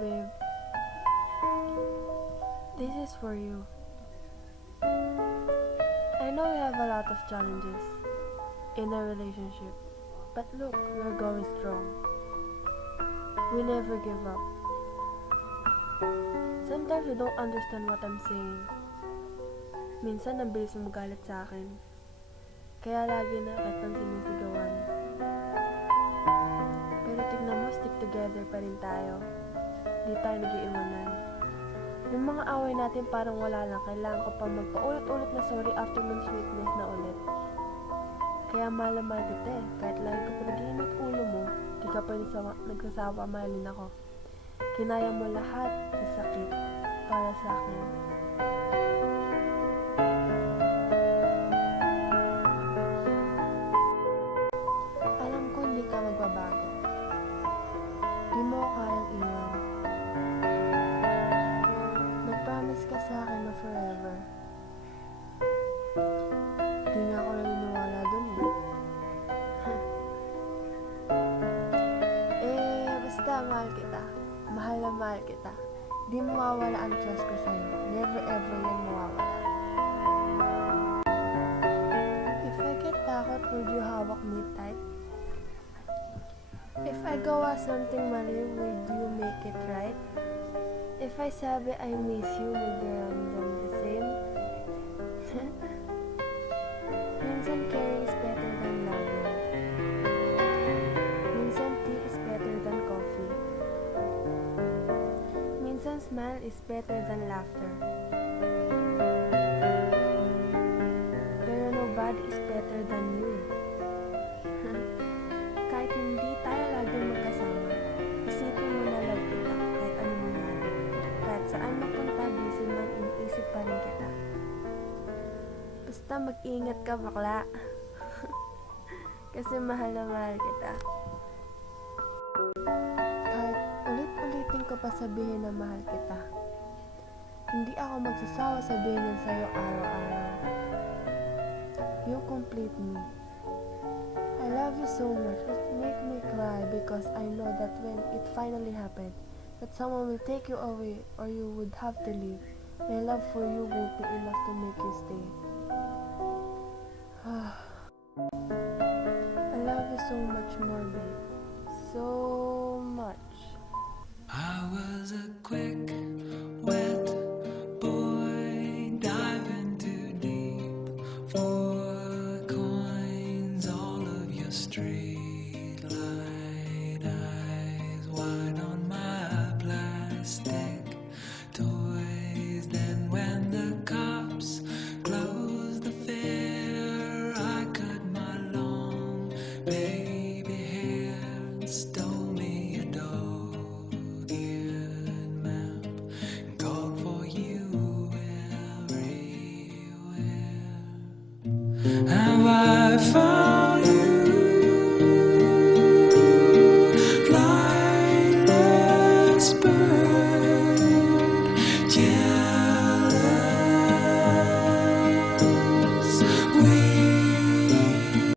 babe. This is for you. I know we have a lot of challenges in our relationship, but look, we're going strong. We never give up. Sometimes you don't understand what I'm saying. Minsan, ang bilis mo magalit sa akin. Kaya lagi na kitang sinisigawan. Pero tignan mo, stick together pa rin tayo. Di tayo nag-iiwanan. Yung mga away natin parang wala lang. Kailangan ko pa magpaulit-ulit na sorry after mong sweetness na ulit. Kaya mahal na mahal kita eh. Kahit lagi ko pinag-iinit ulo mo, di ka pa nagsasawa mahalin ako. Kinaya mo lahat sa sakit para sa akin. Alam ko hindi ka magbabago. Di mo ako kayang iwan. Nag-promise ka sa akin na forever. Di nga ako naniniwala dun eh. Basta mahal kita. Mahal na mahal kita. Di mawawala ang trust ko sa'yo. Never ever yan mawawala. If I get takot, would you hawak me tight? If I gawa something mali, would you make it right? If I sabi I miss you, would you ramdam the same? Minsan caring is better than loving. Minsan tea is better than coffee. Minsan smile is better than laughter. Pero nobody is better than you. Kahit hindi tayo laging magkasama, isipin mo na love kita kahit ano mangyari. Kahit saan mapunta, busy man, iniisip pa rin kita. Basta mag-ingat ka, bakla. Kasi mahal na mahal kita. Kahit ulit-ulitin ko pa sabihin na mahal kita, hindi ako magsasawa sabihin yan sa'yo araw-araw. You complete me. I love you so much. It make me cry because I know that when it finally happened, that someone will take you away or you would have to leave. My love for you won't be enough to make you stay. I love you so much more, babe. So much. I was a quick, wet boy diving too deep for coins. All of your straight light eyes wide on my plastic toys. Then when the cops closed the fair, I cut my long baby hair and stole me a dog-eared map and called for you everywhere. Have I found